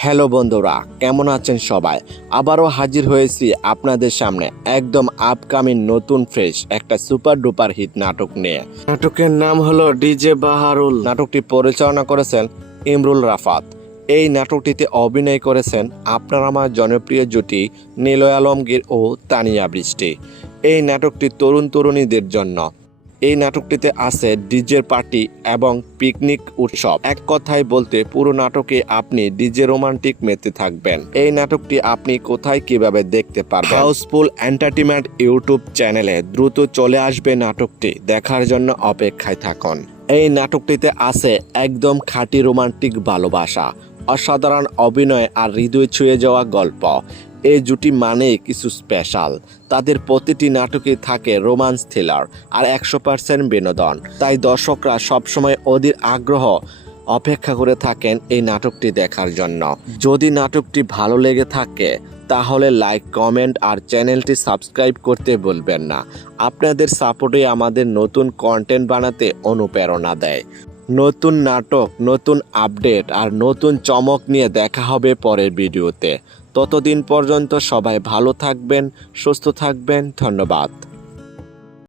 Hello বন্ধুরা, কেমন আছেন সবাই? আবারও হাজির হয়েছি আপনাদের সামনে একদম আপকামিং নতুন ফ্রেশ একটা সুপার ডুপার হিট নাটক নিয়ে। নাটকের নাম হলো ডিজে বাহারুল। নাটকটি পরিচালনা করেছেন ইমরুল রাফাত। এই নাটকটিতে অভিনয় করেছেন আপনার আমার জনপ্রিয় জুটি নিলয় আলমগীর ও তানিয়া বৃষ্টি। এই নাটকটি তরুণ তরুণীদের জন্য। এই নাটকটিতে আছে ডিজের পার্টি এবং পিকনিক উৎসব। এক কথায় বলতে পুরো নাটকে আপনি ডিজে রোমান্টিক মেতে থাকবেন। এই নাটকটি আপনি কোথায় কিভাবে দেখতে পারবেন? হাউসফুল এন্টারটেইনমেন্ট ইউটিউব চ্যানেলে দ্রুত চলে আসবে নাটকটি দেখার জন্য অপেক্ষায় থাকুন। এই নাটকটিতে আছে একদম খাঁটি রোমান্টিক ভালোবাসা, অসাধারণ অভিনয় আর হৃদয় ছুঁয়ে যাওয়া গল্প। এই জুটি মানেই কিছু স্পেশাল। তাদের প্রতিটি নাটকে থাকে রোমান্স থ্রিলার আর 100% বিনোদন। তাই দর্শকরা সবসময় অধীর আগ্রহ অপেক্ষা করে থাকেন এই নাটকটি দেখার জন্য। যদি নাটকটি ভালো লেগে থাকে তাহলে লাইক, কমেন্ট আর চ্যানেলটি সাবস্ক্রাইব করতে ভুলবেন না। আপনাদের সাপোর্টে আমাদের নতুন কন্টেন্ট বানাতে অনুপ্রেরণা দেয়। নতুন নাটক, নতুন আপডেট আর নতুন চমক নিয়ে দেখা হবে পরের ভিডিওতে। ততদিন পর্যন্ত সবাই ভালো থাকবেন, সুস্থ থাকবেন। ধন্যবাদ।